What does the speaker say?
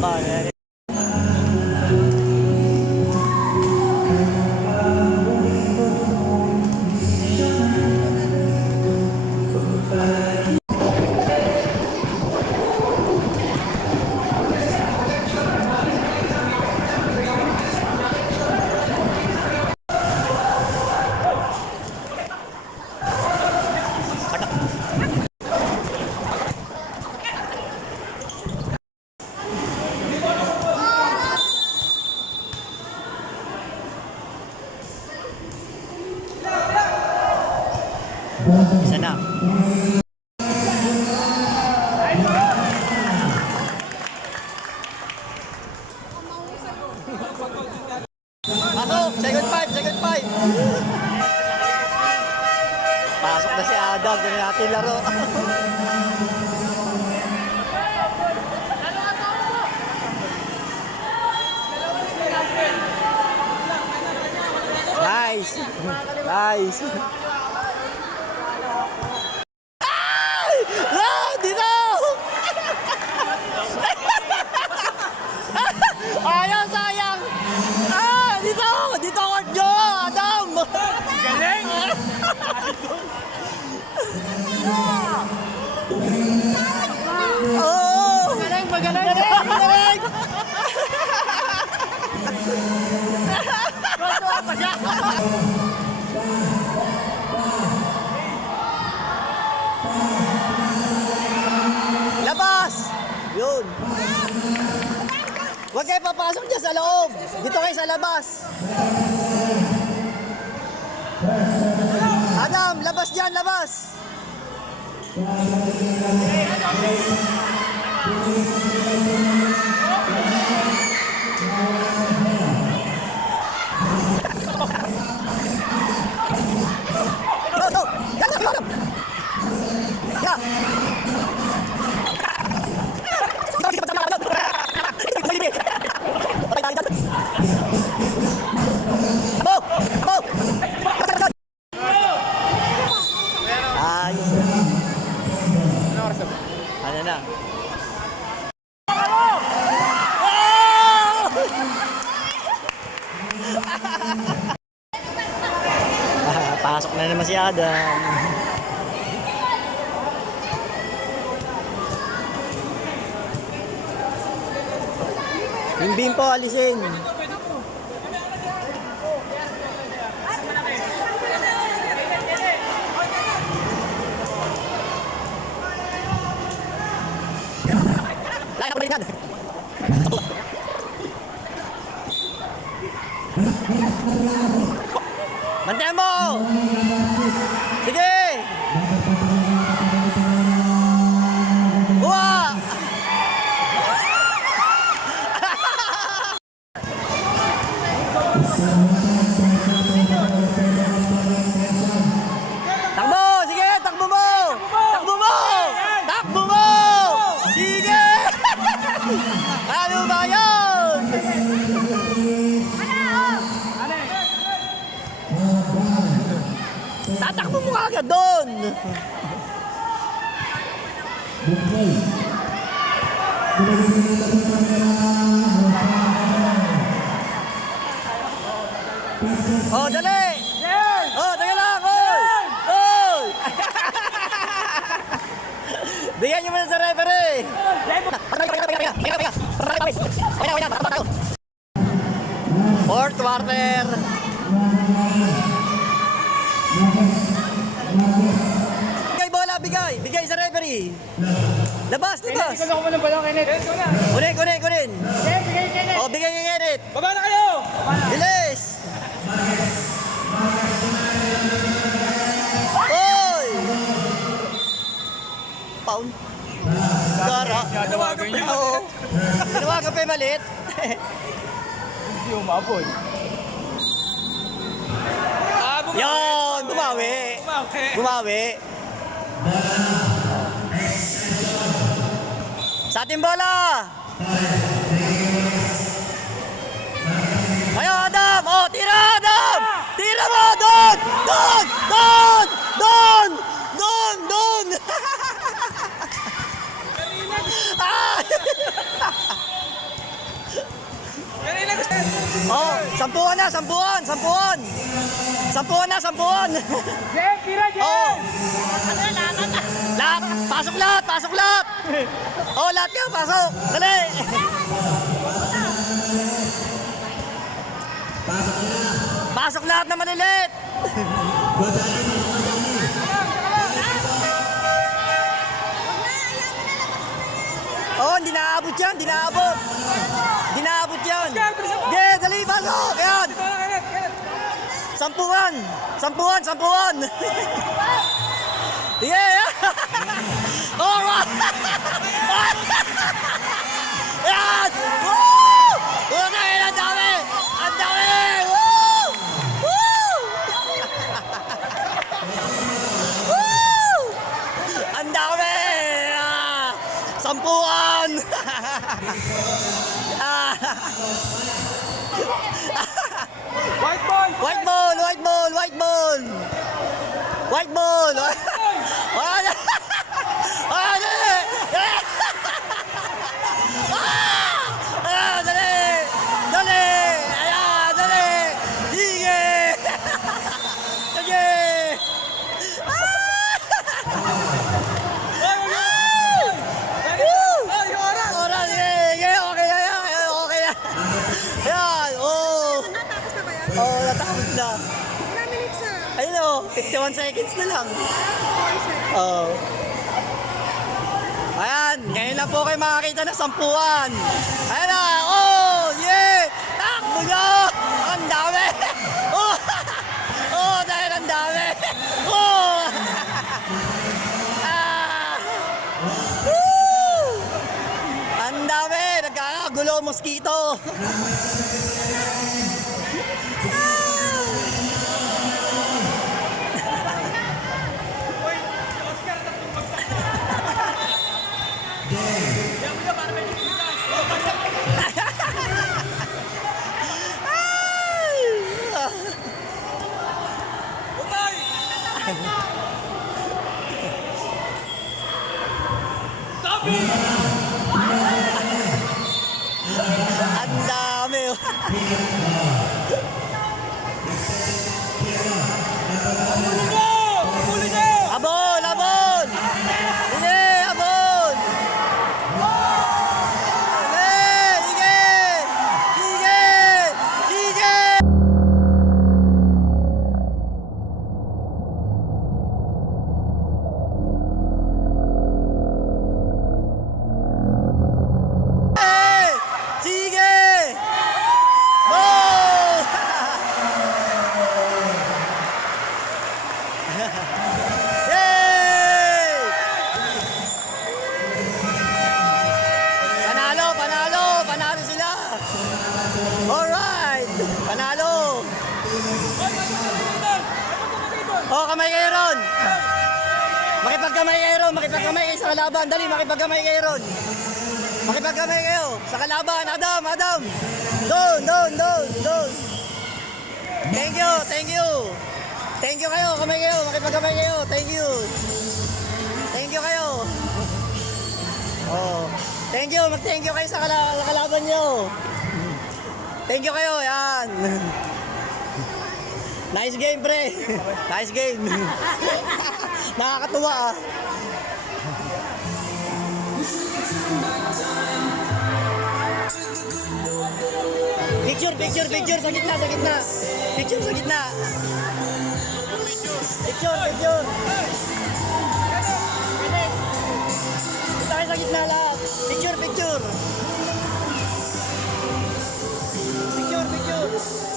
laban. Isa na. Pasok! Second five! Pasok na si Adam. Dito natin laro. Nice! Dito! Sayang! Dito court nyo, Adam! Galing! Oh! Magaling! Labas! Yun. Huwag kayo papasok dyan sa loob. Dito kayo sa labas. Adam, labas dyan, labas. Go! Ano na? Pasok na naman si Adam. Yung beam po, alisin. Laya na balikan. Bantayan mo! Sige! Buwa! Takbo! Sige! Takbo mo! Takbo mo! Takbo mo! Sige! Ano ba yun? Tatakbo mo ka agad doon! Oh, dali! Oh, tayo lang! Oy! Bigyan niyo muna sa referee! Fourth quarter! Bigay sa referee! Labas! Ikaw na kumalang balong, Kenneth. Kunin! Bigay, Kenneth. Oh, bigay kay Kenneth! Baba na kayo! Bilis! Oy! Pound. Gara. Gagawagan niyo. Oo. Tinawagan pa yung maliit. Hindi umabot. Yun! Bumawi. Sa ating bola! Kayo, Adam! Oh, tira, Adam! Tira mo! Doon! Oh, sampuan na, sampuan, sampuan. Sampuan na, sampuan. Jen, tira, Jen! Oh. Lahat, pasok lahat, pasok lahat. Oh, lahat ka, pasok. Dali. Pasok lahat na malilit. Oh, hindi naabot yan, hindi naabot. Hindi naabot yan. Yeah, dali, pasok. Yan. Wala, Kenneth, Kenneth! Sampuan! Sampuan! Sampuan! Yeah! Alright! Yan! Woo! Okay, ang dami! Ang dami! Woo! Woo! Woo! Ang dami! Ah! Sampuan! Ah! White ball! White ball, white ball, white ball. White ball. Ah, dali. Ah, dali. Dali. Ayan, dali. Sige. Sige. Woo! Oh, yung oras! Oras, sige. Okay na yan. Okay na. Ayan, oh. Natapos na ba yan? Oh, natapos na. Ilang minutes na? Ayun o, 51 seconds na lang. Oh. Ayan, ngayon na po kayo makakita ng sampuan. Ayan na, oh, yeah! Takbo nyo! Ang dami! Oh, oh dahil ang dami! Oh! Ah! Woo! Ang dami! Nagkakagulo, mosquito! Ang dami! Abol! Abol! Sige! Abol! Sige! Sige! Sige! Sige! Sige! Go! Yay! Panalo, panalo, panalo sila. Alright, panalo. Oh, kamay kayo ron. Makipagkamay kayo ron, makipagkamay kayo sa kalaban. Dali, makipagkamay kayo ron. Makipagkamay kayo sa kalaban. Adam, Adam. Doon, doon, doon, doon. Thank you, thank you. Thank you kayo, kamay kayo, makipagkamay kayo. Thank you. Thank you kayo. Oh, thank you, mag-thank you kayo sa kalaban nyo. Thank you kayo, yan. Nice game, pre. Nice game. Nakakatuwa, ah. Picture, picture, picture sa gitna, sa gitna. Picture sa gitna. Picture, picture. Ito kayo sa gitna lahat. Picture, picture. Picture, picture.